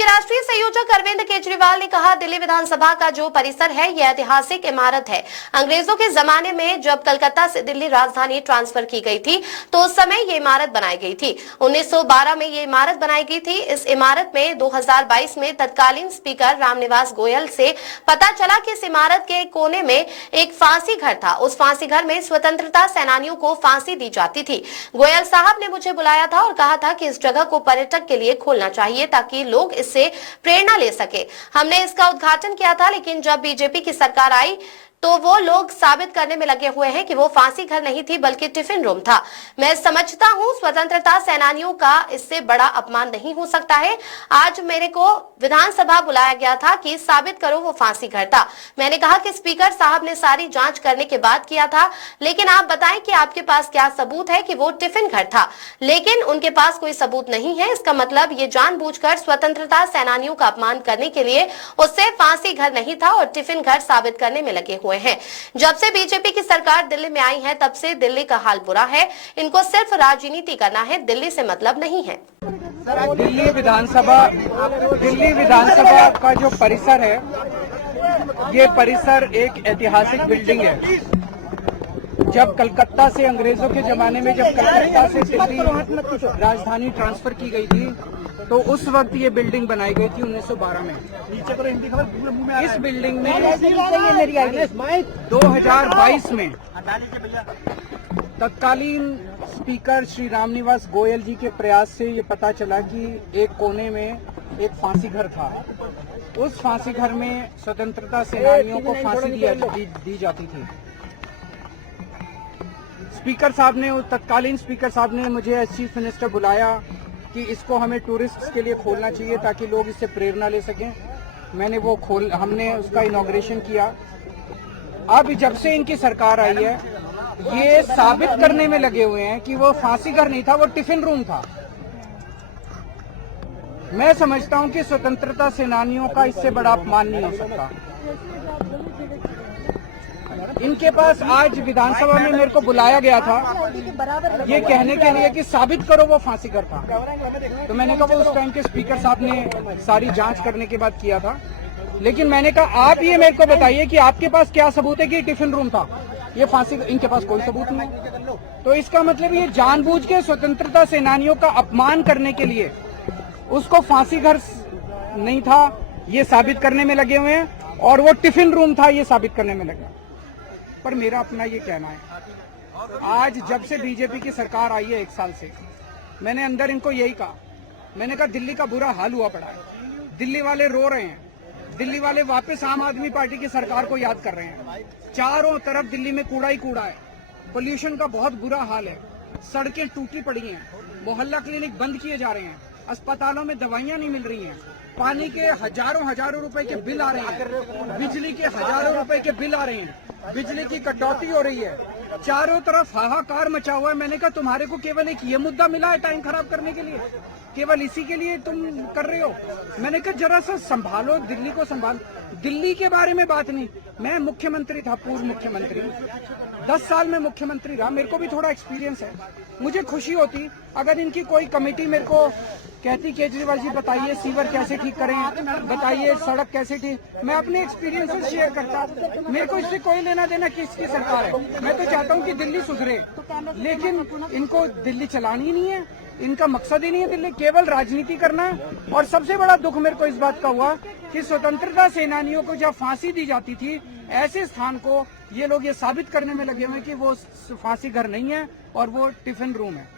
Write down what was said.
आपके राष्ट्रीय संयोजक अरविंद केजरीवाल ने कहा, दिल्ली विधानसभा का जो परिसर है यह ऐतिहासिक इमारत है। अंग्रेजों के जमाने में जब कलकत्ता से दिल्ली राजधानी ट्रांसफर की गई थी तो उस समय ये इमारत बनाई गई थी। 1912 में ये इमारत बनाई गई थी। इस इमारत में 2022 में तत्कालीन स्पीकर रामनिवास गोयल से पता चला कि इस इमारत के कोने में एक फांसी घर था। उस फांसी घर में स्वतंत्रता सेनानियों को फांसी दी जाती थी। गोयल साहब ने मुझे बुलाया था और कहा था कि इस जगह को पर्यटक के लिए खोलना चाहिए ताकि लोग इससे प्रेरणा ले सके। हमने इसका उद्घाटन किया था, लेकिन जब बीजेपी की सरकार आई तो वो लोग साबित करने में लगे हुए हैं कि वो फांसी घर नहीं थी बल्कि टिफिन रूम था। मैं समझता हूं स्वतंत्रता सेनानियों का इससे बड़ा अपमान नहीं हो सकता है। आज मेरे को विधानसभा बुलाया गया था कि साबित करो वो फांसी घर था। मैंने कहा कि स्पीकर साहब ने सारी जांच करने के बाद किया था, लेकिन आप बताएं कि आपके पास क्या सबूत है कि वो टिफिन घर था। लेकिन उनके पास कोई सबूत नहीं है। इसका मतलब ये जानबूझकर स्वतंत्रता सेनानियों का अपमान करने के लिए उससे फांसी घर नहीं था और टिफिन घर साबित करने में लगे हुए हैं। जब से बीजेपी की सरकार दिल्ली में आई है तब से दिल्ली का हाल बुरा है। इनको सिर्फ राजनीति करना है, दिल्ली से मतलब नहीं है। दिल्ली विधानसभा का जो परिसर है, ये परिसर एक ऐतिहासिक बिल्डिंग है। जब कलकत्ता से अंग्रेजों के जमाने में जब कलकत्ता से दिल्ली राजधानी ट्रांसफर की गई थी तो उस वक्त ये बिल्डिंग बनाई गई थी 1912 में। इस बिल्डिंग में 2022 में तत्कालीन स्पीकर श्री रामनिवास गोयल जी के प्रयास से ये पता चला कि एक कोने में एक फांसी घर था। उस फांसी घर में स्वतंत्रता सेनानियों को फांसी दी जाती थी। स्पीकर साहब ने, तत्कालीन स्पीकर साहब ने मुझे एज चीफ मिनिस्टर बुलाया कि इसको हमें टूरिस्ट के लिए खोलना चाहिए ताकि लोग इससे प्रेरणा ले सकें। हमने उसका इनॉग्रेशन किया। अब जब से इनकी सरकार आई है ये साबित करने में लगे हुए हैं कि वो फांसी घर नहीं था, वो टिफिन रूम था। मैं समझता हूं कि स्वतंत्रता सेनानियों का इससे बड़ा अपमान नहीं हो सकता। इनके पास आज विधानसभा में मेरे को बुलाया गया था ये कहने के लिए कि साबित करो वो फांसी घर था। तो मैंने कहा वो उस टाइम के स्पीकर साहब ने सारी जांच करने के बाद किया था, लेकिन मैंने कहा आप ये मेरे को बताइए कि आपके पास क्या सबूत है कि टिफिन रूम था, ये फांसी। इनके पास कोई सबूत नहीं। तो इसका मतलब ये जानबूझ के स्वतंत्रता सेनानियों का अपमान करने के लिए उसको फांसी घर नहीं था ये साबित करने में लगे हुए हैं और वो टिफिन रूम था ये साबित करने में लगे। पर मेरा अपना ये कहना है, आज जब से बीजेपी की सरकार आई है 1 साल से, मैंने अंदर इनको यही कहा। मैंने कहा दिल्ली का बुरा हाल हुआ पड़ा है, दिल्ली वाले रो रहे हैं, दिल्ली वाले वापस आम आदमी पार्टी की सरकार को याद कर रहे हैं। चारों तरफ दिल्ली में कूड़ा ही कूड़ा है, पोल्यूशन का बहुत बुरा हाल है, सड़कें टूटी पड़ी हैं, मोहल्ला क्लिनिक बंद किए जा रहे हैं, अस्पतालों में दवाइयां नहीं मिल रही हैं, पानी के हजारों रुपए के बिल आ रहे हैं, बिजली के हजारों रुपए के बिल आ रहे हैं, बिजली की कटौती हो रही है, चारों तरफ हाहाकार मचा हुआ है। मैंने कहा तुम्हारे को केवल एक ये मुद्दा मिला है टाइम खराब करने के लिए, केवल इसी के लिए तुम कर रहे हो। मैंने कहा जरा सा संभालो, दिल्ली को संभालो। दिल्ली के बारे में बात नहीं, मैं मुख्यमंत्री था, पूर्व मुख्यमंत्री, 10 साल में मुख्यमंत्री रहा, मेरे को भी थोड़ा एक्सपीरियंस है। मुझे खुशी होती अगर इनकी कोई कमेटी मेरे को कहती केजरीवाल जी बताइए सीवर कैसे ठीक करें, बताइए सड़क कैसे ठीक, मैं अपने एक्सपीरियंस से शेयर करता। मेरे को इससे कोई लेना देना किसकी सरकार है, मैं तो चाहता हूँ कि दिल्ली सुधरे, लेकिन इनको दिल्ली चलानी नहीं है, इनका मकसद ही नहीं है दिल्ली, केवल राजनीति करना है। और सबसे बड़ा दुख मेरे को इस बात का हुआ कि स्वतंत्रता सेनानियों को जब फांसी दी जाती थी ऐसे स्थान को ये लोग ये साबित करने में लगे हुए कि वो फांसी घर नहीं है और वो टिफिन रूम है।